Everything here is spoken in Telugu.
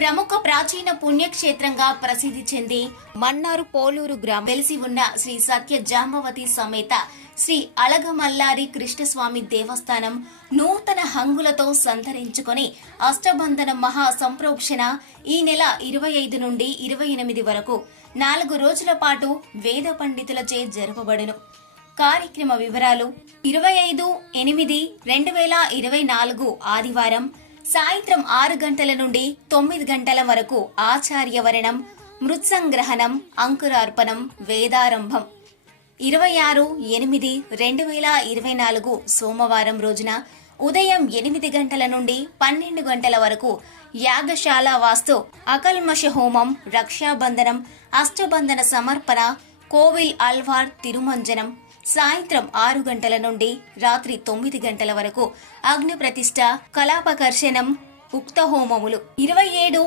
ప్రముఖ ప్రాచీన పుణ్యక్షేత్రంగా ప్రసిద్ధి చెంది మన్నారు పోలూరు గ్రామం వెలిసి ఉన్న శ్రీ సత్య జాంబవతి సమేత శ్రీ అలగమల్లారి కృష్ణస్వామి దేవస్థానం నూతన హంగులతో సంతరించుకొని అష్టబంధన మహా సంప్రోక్షణ ఈ నెల 25 నుండి 28 వరకు 4 రోజుల పాటు వేద పండితులచే జరపబడును. కార్యక్రమ వివరాలు 25/8/2024 ఆదివారం సాయంత్రం 6 గంటల నుండి 9 గంటల వరకు ఆచార్యవరణం, మృత్సంగ్రహణం, అంకురార్పణం, వేదారంభం. 26/8/2024 సోమవారం రోజున ఉదయం 8 గంటల నుండి 12 గంటల వరకు యాగశాల వాస్తు, అకల్మష హోమం, రక్షాబంధనం, అష్టబంధన సమర్పణ, కోవిల్ అల్వార్ తిరుమంజనం. సాయంత్రం 6 గంటల నుండి రాత్రి 9 గంటల వరకు అగ్ని ప్రతిష్ట, కలాపకర్షణం, ఉక్త హోమములు. 27